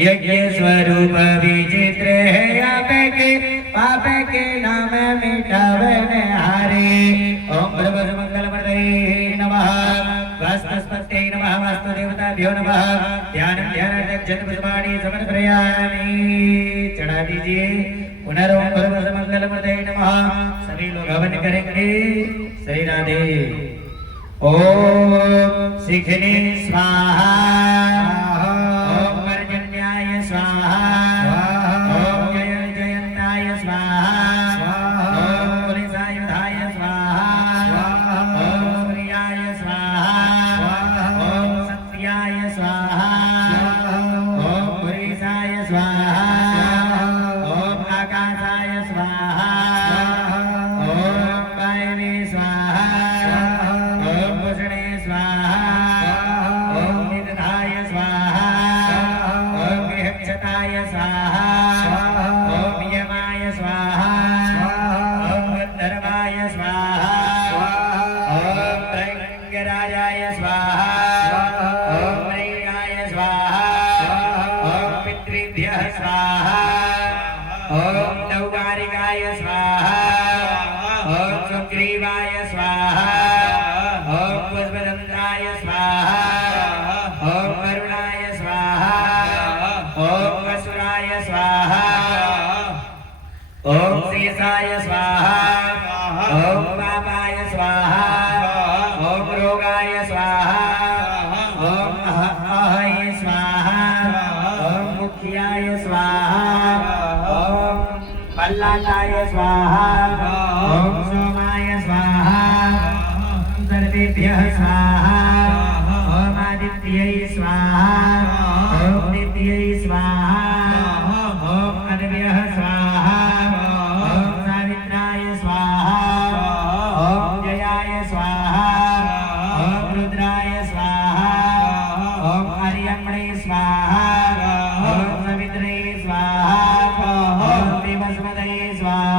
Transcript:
यज्ञ स्वरूप विचित्र है आप के पाप के नाम मिटावने हारे। ओम भगवत मंगल प्रदये नमः वास्तुस्पत्यै नमः वास्तुदेवताभ्यो नमः। ध्यान जन पुष्पाणि समर्पयामि। चढ़ा दीजिए। पुनरों भगवत मंगल प्रदये नमः। सभी लोग हवन करेंगे। श्री राधे। ओम शिखिने स्वाहा। ओम पर्जन्याय स्वाहा। ओम जयंताय स्वाहा। ओम पुलिसायुधाय स्वाहा। ओम सूर्याय स्वाहा। ओम सत्याय स्वाहा। ओम पुलिसाय स्वाहा। ओम आकाशाय स्वाहा। ओम वायवे स्वाहा। ओम पुष्णे स्वाहा। ओम निदधाय स्वाहा। ओम गृहक्षताय स्वाहा। ओम यमाय स्वाहा। ओम गंधर्वाय स्वाहा। ओम प्रंगराजाय स्वाहा। ओम प्रेयाय स्वाहा। ओम पितृभ्यः स्वाहा। ओम नौकारिकाय स्वाहा। ओम सुग्रीवाय स्वाहा। ओम पुष्पदंताय स्वाहा। ओम करुणाय स्वाहा। ओम असुराय स्वाहा। ओम शेषाय स्वाहा। ओम पापाय स्वाहा। ओम रोगाय स्वाहा। ओम अहय स्वाहा। ओम मुख्याय स्वाहा। ओम पल्लाटाय स्वाहा। ओम सोमाय स्वाहा। ओम सर्वेभ्यः स्वाहा। ओम आदित्यै स्वाहा। ओम नित्यै स्वाहा। ओम अनव्यः स्वाहा। ओम सावित्राय स्वाहा। ओम जयाय स्वाहा। ओम रुद्राय स्वाहा। ओम हरियम्णे स्वाहा। ओम सवित्रे स्वाहा। ओम विवस्वते स्वाहा।